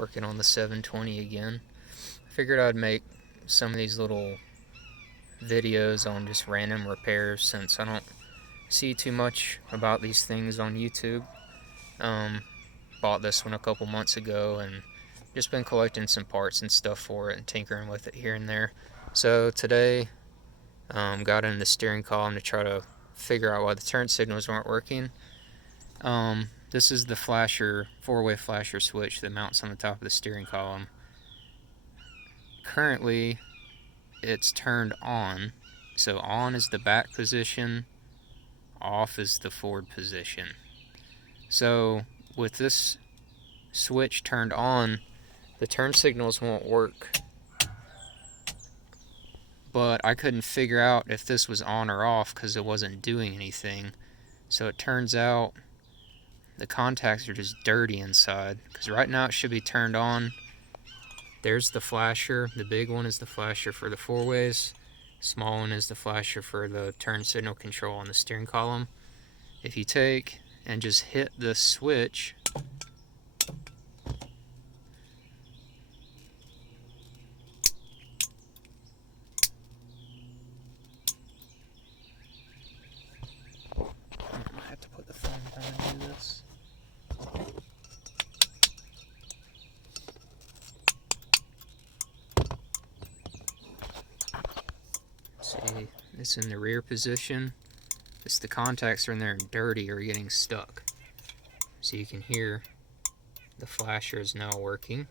working on the 720 again. I figured I'd make some of these little videos on just random repairs since I don't see too much about these things on YouTube. Bought this one a couple months ago and just been collecting some parts and stuff for it and tinkering with it here and there. So today got in the steering column to try to figure out why the turn signals weren't working. This is the flasher, four-way flasher switch that mounts on the top of the steering column. Currently it's turned on, so on is the back position, off is the forward position. So with this switch turned on, the turn signals won't work, but I couldn't figure out if this was on or off because it wasn't doing anything. So it turns out the contacts are just dirty inside, because right now it should be turned on. There's the flasher. The big one is the flasher for the four ways. Small one is the flasher for the turn signal control on the steering column. If you take and just hit the switch, I have to put the phone down and do this. See, it's in the rear position. It's the contacts are in there and dirty or getting stuck. So you can hear the flasher is now working.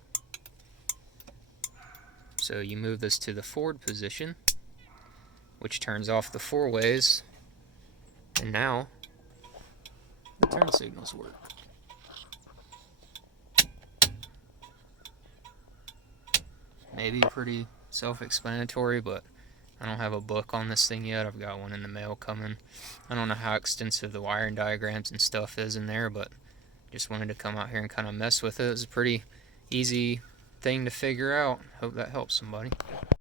So you move this to the forward position, which turns off the four ways, and now the turn signals work. Maybe pretty self-explanatory, but I don't have a book on this thing yet. I've got one in the mail coming. I don't know how extensive the wiring diagrams and stuff is in there, but just wanted to come out here and kind of mess with it. It was a pretty easy thing to figure out. Hope that helps somebody.